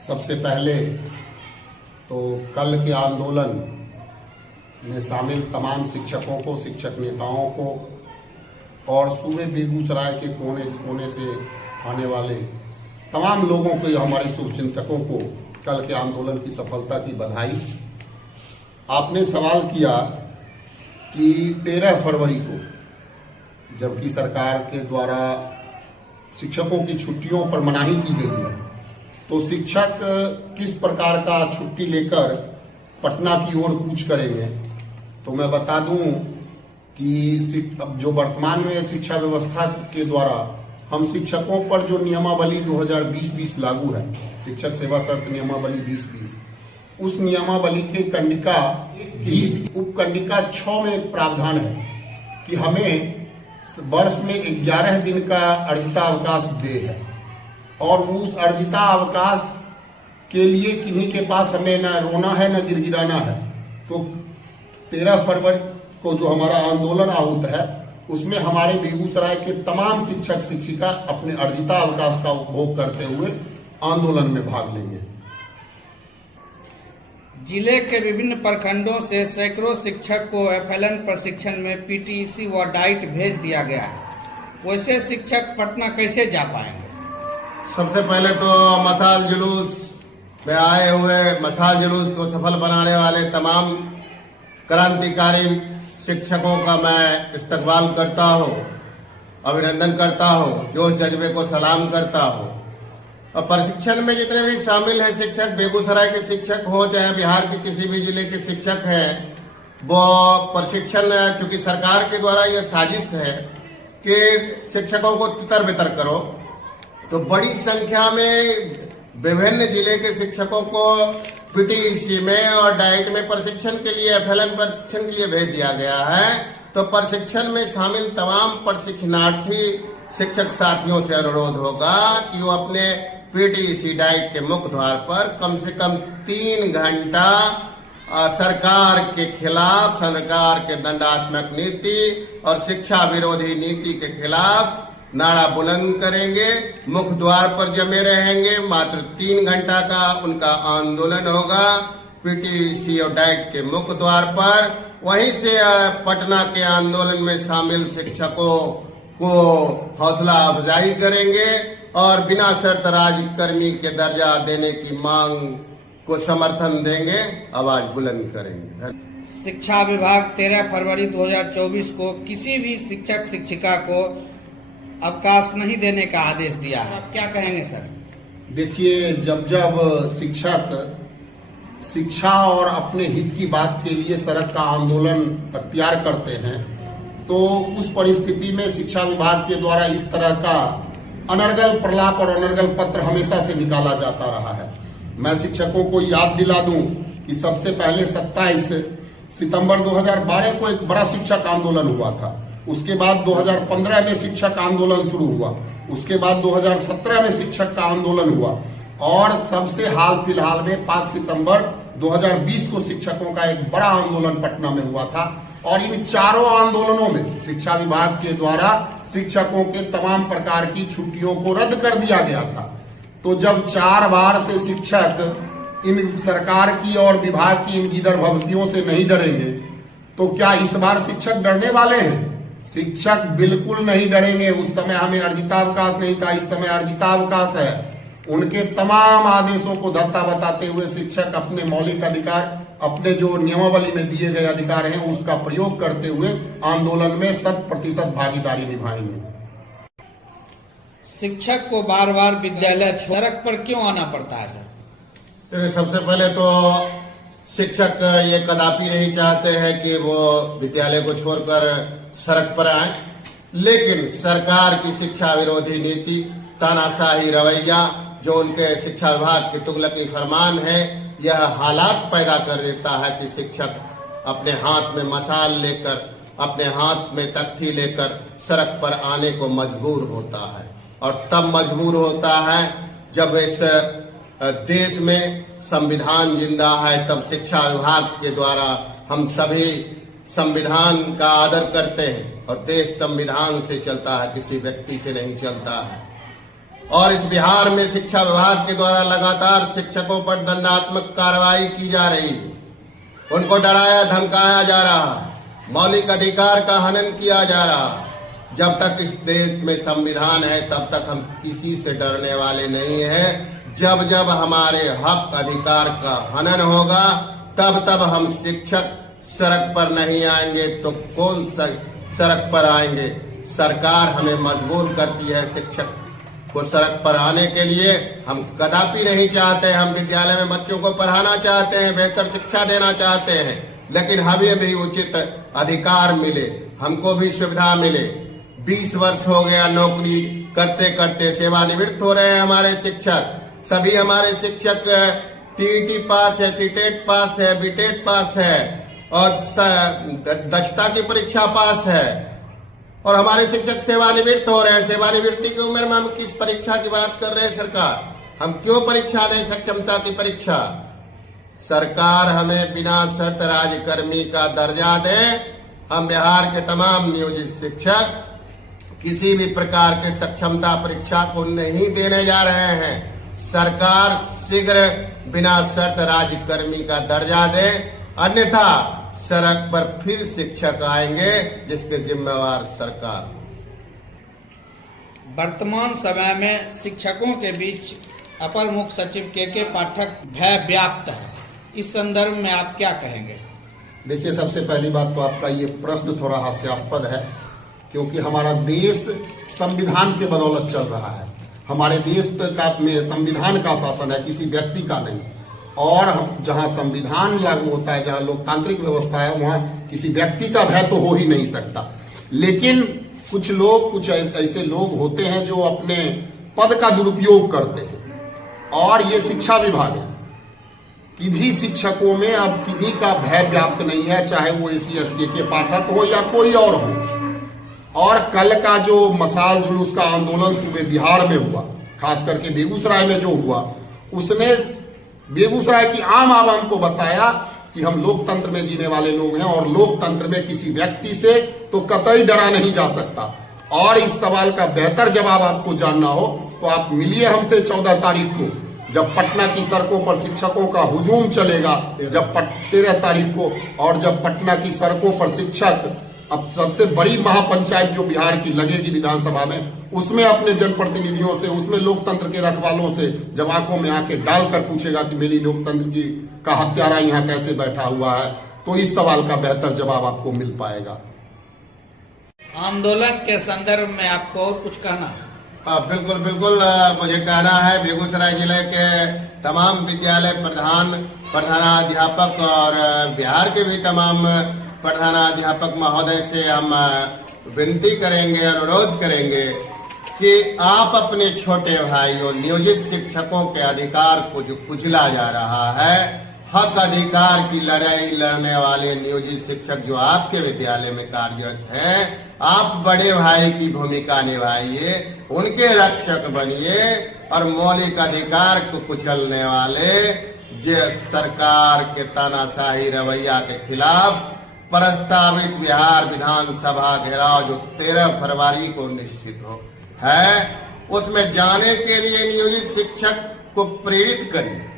सबसे पहले तो कल के आंदोलन में शामिल तमाम शिक्षकों को, शिक्षक नेताओं को और सूबे बेगूसराय के कोने कोने से आने वाले तमाम लोगों को, हमारे शुभचिंतकों को कल के आंदोलन की सफलता की बधाई। आपने सवाल किया कि 13 फरवरी को जबकि सरकार के द्वारा शिक्षकों की छुट्टियों पर मनाही की गई है, तो शिक्षक किस प्रकार का छुट्टी लेकर पटना की ओर कूच करेंगे। तो मैं बता दूं कि अब जो वर्तमान में शिक्षा व्यवस्था के द्वारा हम शिक्षकों पर जो नियमावली 2020 लागू है, शिक्षक सेवा शर्त नियमावली 2020, उस नियमावली के कंडिका 20 उपकंडिका 6 में एक प्रावधान है कि हमें वर्ष में 11 दिन का अर्जिता अवकाश दे है, और उस अर्जिता अवकाश के लिए किन्हीं के पास हमें न रोना है न गिड़गिड़ाना है। तो 13 फरवरी को जो हमारा आंदोलन आहूत है, उसमें हमारे बेगूसराय के तमाम शिक्षक शिक्षिका अपने अर्जिता अवकाश का उपभोग करते हुए आंदोलन में भाग लेंगे। जिले के विभिन्न प्रखंडों से सैकड़ों शिक्षक को FLN प्रशिक्षण में PTEC व डाइट भेज दिया गया है। वैसे शिक्षक पटना कैसे जा पाएंगे? सबसे पहले तो मशाल जुलूस में आए हुए मशाल जुलूस को सफल बनाने वाले तमाम क्रांतिकारी शिक्षकों का मैं इस्तकबाल करता हूँ, अभिनंदन करता हूँ, जोश जज्बे को सलाम करता हूँ। और प्रशिक्षण में जितने भी शामिल हैं शिक्षक, बेगूसराय के शिक्षक हो चाहे बिहार के किसी भी जिले के शिक्षक हैं, वो प्रशिक्षण चूंकि सरकार के द्वारा यह साजिश है कि शिक्षकों को तितर बितर करो, तो बड़ी संख्या में विभिन्न जिले के शिक्षकों को PTEC में और डाइट में प्रशिक्षण के लिए, FLN प्रशिक्षण के लिए भेज दिया गया है। तो प्रशिक्षण में शामिल तमाम प्रशिक्षणार्थी शिक्षक साथियों से अनुरोध होगा कि वो अपने PTEC डाइट के मुख्य द्वार पर कम से कम 3 घंटा सरकार के खिलाफ, सरकार के दंडात्मक नीति और शिक्षा विरोधी नीति के खिलाफ नारा बुलंद करेंगे, मुख्य द्वार पर जमे रहेंगे। मात्र 3 घंटा का उनका आंदोलन होगा PTEC और डाइट के मुख्य द्वार पर। वहीं से पटना के आंदोलन में शामिल शिक्षकों को हौसला अफजाई करेंगे और बिना शर्त राज्यकर्मी के दर्जा देने की मांग को समर्थन देंगे, आवाज बुलंद करेंगे। शिक्षा विभाग 13 फरवरी 2024 को किसी भी शिक्षक शिक्षिका को अवकाश नहीं देने का आदेश दिया है। आप क्या कहेंगे सर? देखिए, जब शिक्षक शिक्षा और अपने हित की बात के लिए सड़क का आंदोलन अख्तियार करते हैं, तो उस परिस्थिति में शिक्षा विभाग के द्वारा इस तरह का अनर्गल प्रलाप और अनर्गल पत्र हमेशा से निकाला जाता रहा है। मैं शिक्षकों को याद दिला दूं कि सबसे पहले 27 सितंबर 2012 को एक बड़ा शिक्षक आंदोलन हुआ था। उसके बाद 2015 में शिक्षक आंदोलन शुरू हुआ, उसके बाद 2017 में शिक्षक का आंदोलन हुआ, और सबसे हाल फिलहाल में 5 सितंबर 2020 को शिक्षकों का एक बड़ा आंदोलन पटना में हुआ था। और इन चारों आंदोलनों में शिक्षा विभाग के द्वारा शिक्षकों के तमाम प्रकार की छुट्टियों को रद्द कर दिया गया था। तो जब 4 बार से शिक्षक इन सरकार की और विभाग की इन गिदर भभकियों से नहीं डरेंगे, तो क्या इस बार शिक्षक डरने वाले हैं? शिक्षक बिल्कुल नहीं डरेंगे। उस समय हमें अर्जितावकाश नहीं था, इस समय अर्जितावकाश है। उनके तमाम आदेशों को धत्ता बताते हुए शिक्षक अपने मौलिक अधिकार, अपने जो नियमावली में दिए गए अधिकार हैं, उसका प्रयोग करते हुए आंदोलन में 100% भागीदारी निभाएंगे। शिक्षक को बार बार विद्यालय सड़क पर क्यों आना पड़ता है सर? सबसे पहले तो शिक्षक ये कदापि नहीं चाहते हैं कि वो विद्यालय को छोड़कर सड़क पर आए, लेकिन सरकार की शिक्षा विरोधी नीति, तानाशाही रवैया, जो उनके शिक्षा विभाग के तुगलकी फरमान है, यह हालात पैदा कर देता है कि शिक्षक अपने हाथ में मशाल लेकर, अपने हाथ में तख्ती लेकर सड़क पर आने को मजबूर होता है। और तब मजबूर होता है जब इस देश में संविधान जिंदा है, तब शिक्षा विभाग के द्वारा हम सभी संविधान का आदर करते हैं और देश संविधान से चलता है, किसी व्यक्ति से नहीं चलता है। और इस बिहार में शिक्षा विभाग के द्वारा लगातार शिक्षकों पर दंडात्मक कार्रवाई की जा रही है। उनको डराया धमकाया जा रहा है, मौलिक अधिकार का हनन किया जा रहा है। जब तक इस देश में संविधान है तब तक हम किसी से डरने वाले नहीं हैं। जब जब हमारे हक अधिकार का हनन होगा तब हम शिक्षक सड़क पर नहीं आएंगे तो कौन सड़क पर आएंगे। सरकार हमें मजबूर करती है शिक्षक को सड़क पर आने के लिए। हम कदापि नहीं चाहते, हम विद्यालय में बच्चों को पढ़ाना चाहते हैं, बेहतर शिक्षा देना चाहते हैं, लेकिन हमें भी उचित अधिकार मिले, हमको भी सुविधा मिले। 20 वर्ष हो गया नौकरी करते करते, सेवानिवृत्त हो रहे हैं हमारे शिक्षक। सभी हमारे शिक्षक टीईटी पास है, सीटेट पास है, बीटेट पास है और दक्षता की परीक्षा पास है, और हमारे शिक्षक सेवानिवृत्त हो रहे हैं। सेवानिवृत्ति की उम्र में हम किस परीक्षा की बात कर रहे हैं सरकार? हम क्यों परीक्षा दें, सक्षमता की परीक्षा? सरकार हमें बिना शर्त राज्यकर्मी का दर्जा दे। हम बिहार के तमाम नियोजित शिक्षक किसी भी प्रकार के सक्षमता परीक्षा को नहीं देने जा रहे हैं। सरकार शीघ्र बिना शर्त राज्यकर्मी का दर्जा दे, अन्यथा सड़क पर फिर शिक्षक आएंगे जिसके जिम्मेवार सरकार। वर्तमान समय में शिक्षकों के बीच अपर मुख्य सचिव के पाठक भय व्याप्त है। इस संदर्भ में आप क्या कहेंगे? देखिए, सबसे पहली बात तो आपका ये प्रश्न थोड़ा हास्यास्पद है, क्योंकि हमारा देश संविधान के बदौलत चल रहा है। हमारे देश में संविधान का शासन है, किसी व्यक्ति का नहीं। और जहां संविधान लागू होता है, जहां लोकतांत्रिक व्यवस्था है, वहां किसी व्यक्ति का भय तो हो ही नहीं सकता। लेकिन कुछ ऐसे लोग होते हैं जो अपने पद का दुरुपयोग करते हैं, और ये शिक्षा विभाग है। किन्हीं शिक्षकों में अब किन्हीं का भय व्याप्त नहीं है, चाहे वो SC/ST के पाठक हो या कोई और हो। और कल का जो मशाल जुलूस का आंदोलन सूबे बिहार में हुआ, खास करके बेगूसराय में जो हुआ, उसने बेगूसराय की आम आवाम को बताया कि हम लोकतंत्र में जीने वाले लोग हैं, और लोकतंत्र में किसी व्यक्ति से तो कतई डरा नहीं जा सकता। और इस सवाल का बेहतर जवाब आपको जानना हो तो आप मिलिए हमसे 14 तारीख को, जब पटना की सड़कों पर शिक्षकों का हुजूम चलेगा, जब 13 तारीख को, और जब पटना की सड़कों पर शिक्षक, अब सबसे बड़ी महापंचायत जो बिहार की लगेगी विधानसभा में, उसमें अपने जनप्रतिनिधियों से, उसमें लोकतंत्र के रखवालों से जब आंखों में आंखें डालकर पूछेगा कि मेरी लोकतंत्र की का हत्यारा यहाँ कैसे बैठा हुआ है, तो इस सवाल का बेहतर जवाब आपको मिल पाएगा। आंदोलन के संदर्भ में आपको और कुछ कहना है? बिल्कुल मुझे कहना है, बेगूसराय जिले के तमाम विद्यालय प्रधानाध्यापक और बिहार के भी तमाम प्रधानाध्यापक महोदय से हम विनती करेंगे, अनुरोध करेंगे कि आप अपने छोटे भाइयों नियोजित शिक्षकों के अधिकार को जो कुचला जा रहा है, हक अधिकार की लड़ाई लड़ने वाले नियोजित शिक्षक जो आपके विद्यालय में कार्यरत हैं, आप बड़े भाई की भूमिका निभाइए, उनके रक्षक बनिए, और मौलिक अधिकार को कुचलने वाले जो सरकार के तानाशाही रवैया के खिलाफ प्रस्तावित बिहार विधानसभा घेराव जो 13 फरवरी को निश्चित है, उसमें जाने के लिए नियोजित शिक्षक को प्रेरित करिए।